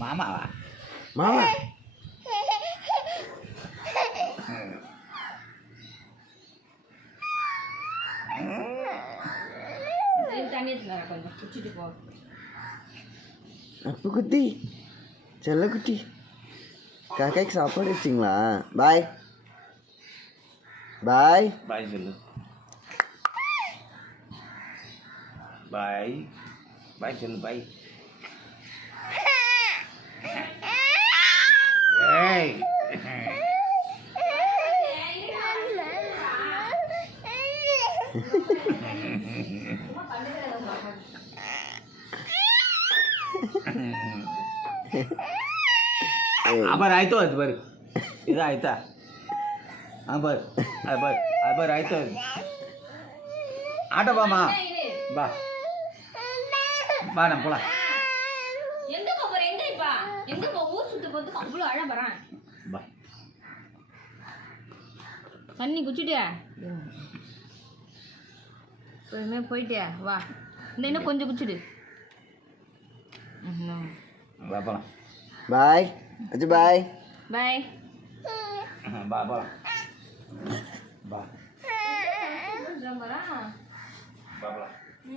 மாமா வா மாமா கொஞ்சம் குடிச்சிட்டு போ. அப்பு குட்டி செல்ல குட்டி காக்காய்க்கு சாப்பாடு வச்சிங்களா? பாய் பாய் பாய் சொல்லு. பாய் பாய் சொல்லு. பாய். ஏய் आभार आयतो बर इधर आयता आभार आभार आभार आयतो आटो बा मा बा बा நம்ம போலாம். எங்க போற? எங்க இப்பா? எங்க போ? ஊர் சுத்த போறது அவ்வளவு அழ வரான். பா தண்ணி குடிச்சிட்டியா? போயிட்டியா? வா இன்னும் கொஞ்சம் குடிச்சிடு. बा போலாம். பாய் அஜி பாய் பாய். बा போலாம். बा ஜம்பரா बा போலாம். நீ